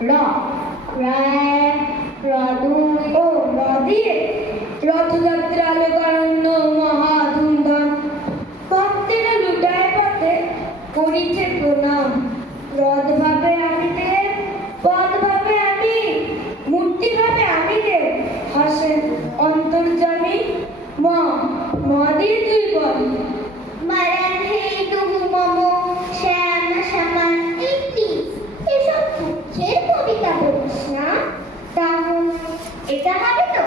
র রায় রদুই ও রদিয়ে রথযাত্রা লোকারণ্য মহা ধুমধাম ভক্তেরা লুটায় পথে করিছে প্রণাম রথ ভাবে আমি দেব পদ ভাবে আমি মূর্তি ভাবে আমি দেব হাসেন অন্তর্যামী মা মা দিয়ে তুই বল মারান হে তবু মম শ্যাম শ্যামান ইতি এসব দুঃখের কবিতা বলিস না তাহলে এটা হবে তো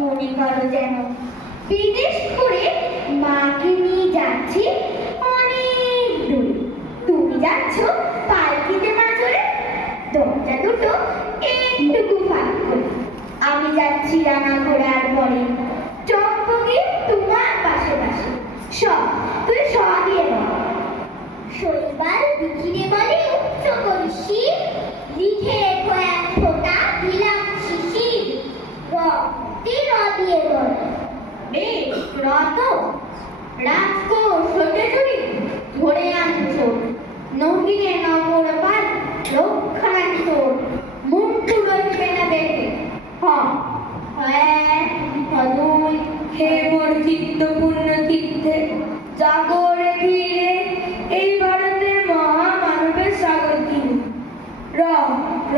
মনে করো যেন বিদেশ ঘুরে মাকে নিয়ে যাচ্ছি অনেক দূরে তুমি যাচ্ছ পালকিতে মাঝরে দরজা দুটো একটুকু ফাঁক করে আমি যাচ্ছি রাঙা ঘোড়ার পরে চম্পকে তোমার পাশে পাশে তুই দিয়ে বল শৈবাল বিকিরে বলে উচ্চ কলসি লিখে রেখো এক ফোঁটা দিলাম শিশির র দিয়ে বল রত রাজকো সোটে চুরি ধরে আনছো নদীয়ে নগর পাল রক্ষারান তোর মুন্টু রইবে না দেখে হ্যাঁ হদুই হে মোর চিত্ত পূর্ণ চিত্তে জাগরে ধীরে এই ভারতের মহা মানবের স্বাগত র র